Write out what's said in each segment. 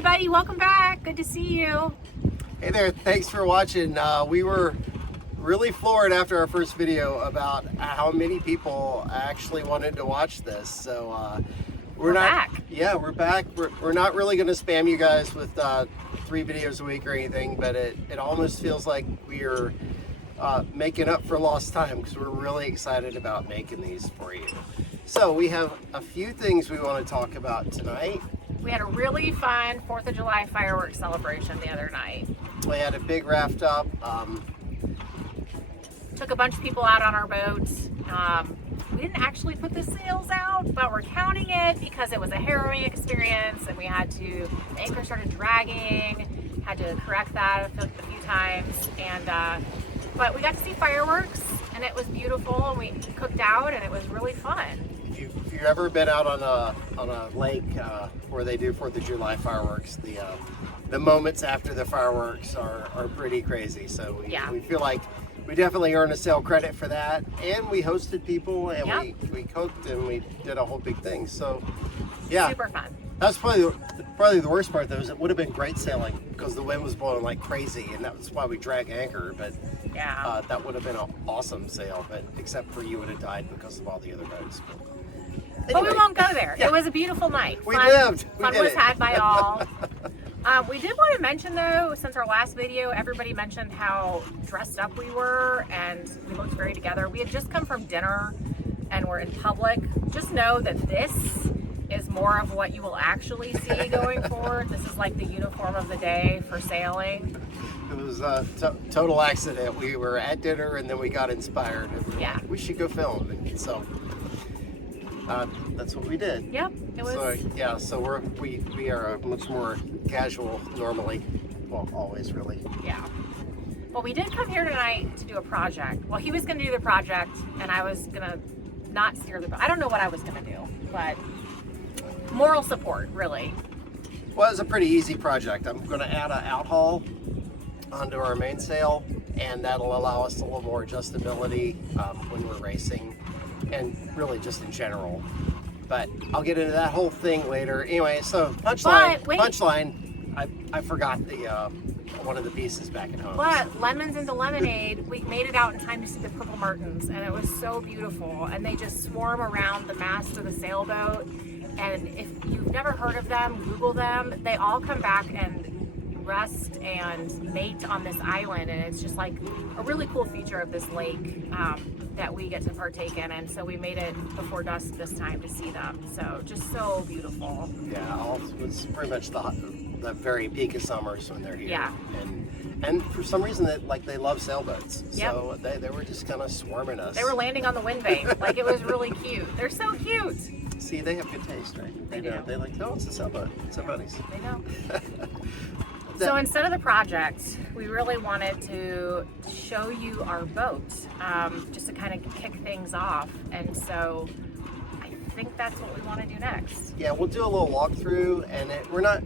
everybody, welcome back. Good to see you. Hey there, thanks for watching. We were really floored after our first video about how many people actually wanted to watch this. So we're not back. Yeah, we're back. We're not really going to spam you guys with 3 videos a week or anything, but it almost feels like we're making up for lost time because we're really excited about making these for you. So we have a few things we want to talk about tonight. We had a really fun 4th of July fireworks celebration the other night. We had a big raft up. Took a bunch of people out on our boats. We didn't actually put the sails out, but we're counting it because it was a harrowing experience and we had to, the anchor started dragging, had to correct that a few times. And but we got to see fireworks and it was beautiful, and we cooked out and it was really fun. If you've ever been out on a lake where they do 4th of July fireworks, the moments after the fireworks are pretty crazy. So we feel like we definitely earned a sail credit for that, and we hosted people, and we cooked, and we did a whole big thing. So yeah, super fun. That's probably the worst part, though, is it would have been great sailing because the wind was blowing like crazy, and that's why we drag anchor. But yeah, that would have been an awesome sail, but except for you would have died because of all the other boats. But we won't go there. Yeah. It was a beautiful night. We lived. Fun was had by all. We did want to mention, though, since our last video, everybody mentioned how dressed up we were and we looked very together. We had just come from dinner and we're in public. Just know that this is more of what you will actually see going forward. This is like the uniform of the day for sailing. It was a total accident. We were at dinner and then we got inspired. And we were like, we should go film. And so that's what we did. Yep, it was. So yeah, so we are much more casual normally. Well, always really. Yeah. Well, we did come here tonight to do a project. Well, he was going to do the project, and I was going to not steer the boat. I don't know what I was going to do, but moral support, really. Well, it was a pretty easy project. I'm going to add an outhaul onto our mainsail, and that'll allow us a little more adjustability when we're racing, and really just in general. But I'll get into that whole thing later. Anyway, so punchline, I forgot the one of the pieces back at home. But lemons into lemonade, we made it out in time to see the purple martins, and it was so beautiful. And they just swarm around the mast of the sailboat. And if you've never heard of them, Google them. They all come back and rest and mate on this island, and it's just like a really cool feature of this lake that we get to partake in. And so we made it before dusk this time to see them. So just so beautiful. Yeah, it's pretty much the very peak of summers when they're here. Yeah. And for some reason they love sailboats. So they were just kind of swarming us. They were landing on the wind vane. Like, it was really cute. They're so cute. See, they have good taste, right? They know. They like, oh, it's a sailboat. It's a buddies. They know. So instead of the project, we really wanted to show you our boat, just to kind of kick things off. And so I think that's what we want to do next. Yeah, we'll do a little walkthrough, and we're not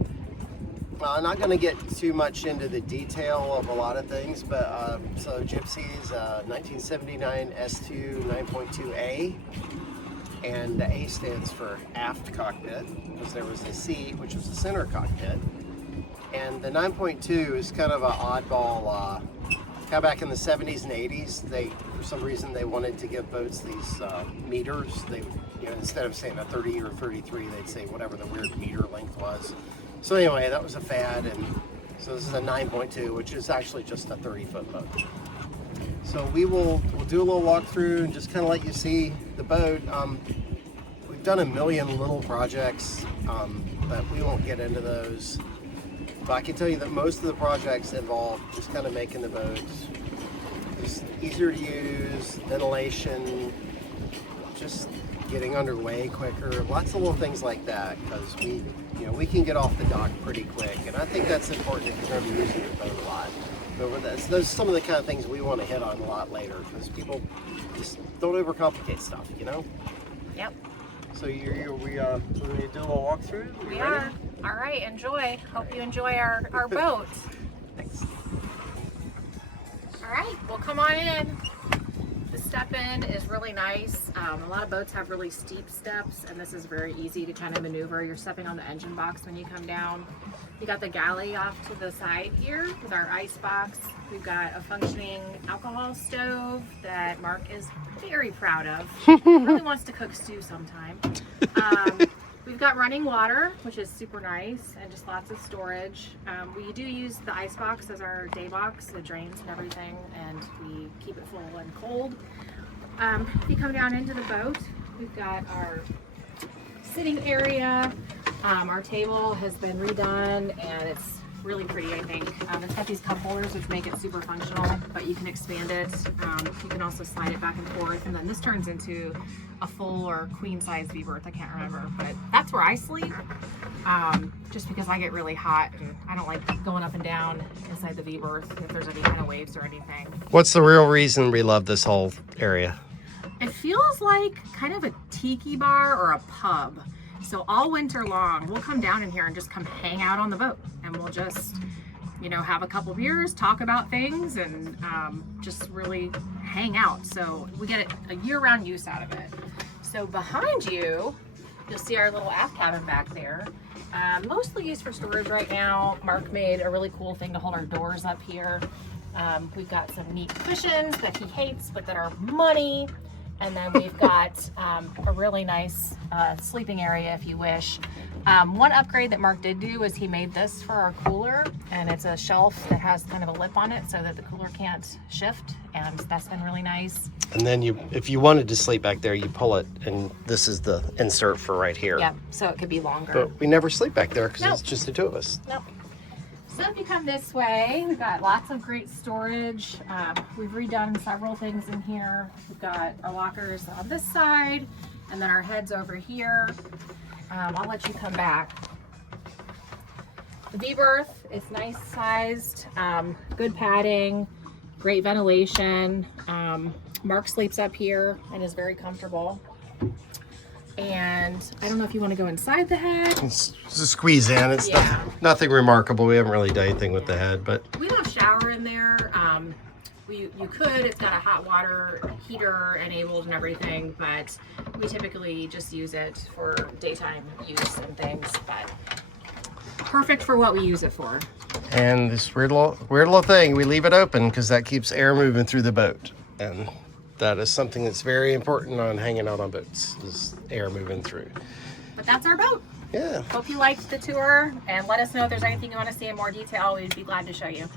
going to get too much into the detail of a lot of things, but so Gypsy's 1979 S2 9.2A, and the A stands for aft cockpit, because there was a C, which was the center cockpit. And the 9.2 is kind of an oddball, kind of back in the 70s and 80s, for some reason they wanted to give boats these meters. They, instead of saying a 30 or 33, they'd say whatever the weird meter length was. So anyway, that was a fad, and so this is a 9.2, which is actually just a 30-foot boat. So we'll do a little walkthrough and just kind of let you see the boat. We've done a million little projects, but we won't get into those. But I can tell you that most of the projects involve just kind of making the boat just easier to use, ventilation, just getting underway quicker, lots of little things like that, because we can get off the dock pretty quick, and I think that's important if you're going to be using your boat a lot. But those are some of the kind of things we want to hit on a lot later, because people just don't overcomplicate stuff, Yep. So we're going to do a little walkthrough? We are. All right, enjoy. Hope you enjoy our boat. Thanks. All right, well, come on in. This step in is really nice. A lot of boats have really steep steps, and this is very easy to kind of maneuver. You're stepping on the engine box when you come down. You got the galley off to the side here with our ice box. We've got a functioning alcohol stove that Mark is very proud of. Really wants to cook stew sometime. We've got running water, which is super nice, and just lots of storage. We do use the ice box as our day box, the drains and everything, and we keep it full and cold. If you come down into the boat, we've got our sitting area. Our table has been redone, and it's really pretty, I think. It's got these cup holders, which make it super functional, but you can expand it. You can also slide it back and forth, and then this turns into a full or queen size V berth. I can't remember, but that's where I sleep, just because I get really hot and I don't like going up and down inside the V berth if there's any kind of waves or anything. What's the real reason we love this whole area? It feels like kind of a tiki bar or a pub. So all winter long, we'll come down in here and just come hang out on the boat, and we'll just, you know, have a couple beers, talk about things, and just really hang out. So we get a year-round use out of it. So behind you, you'll see our little aft cabin back there. Mostly used for storage right now. Mark made a really cool thing to hold our doors up here. We've got some neat cushions that he hates, but that are money. And then we've got a really nice sleeping area if you wish. One upgrade that Mark did do is he made this for our cooler, and it's a shelf that has kind of a lip on it so that the cooler can't shift, and that's been really nice. And then if you wanted to sleep back there, you pull it, and this is the insert for right here. Yeah, so it could be longer. But we never sleep back there because Nope. it's just the two of us. Nope. So if you come this way, we've got lots of great storage. We've redone several things in here. We've got our lockers on this side, and then our heads over here. I'll let you come back. The V berth is nice sized, good padding, great ventilation. Mark sleeps up here and is very comfortable. And I don't know if you want to go inside the head. It's a squeeze in. It's Yeah. nothing remarkable. We haven't really done anything with the head, but We don't shower in there. You could. It's got a hot water heater enabled and everything, but we typically just use it for daytime use and things. But perfect for what we use it for. and this weird little thing, we leave it open because that keeps air moving through the boat, and that is something that's very important on hanging out on boats, is air moving through. But that's our boat. Yeah. Hope you liked the tour, and let us know if there's anything you want to see in more detail. We'd be glad to show you.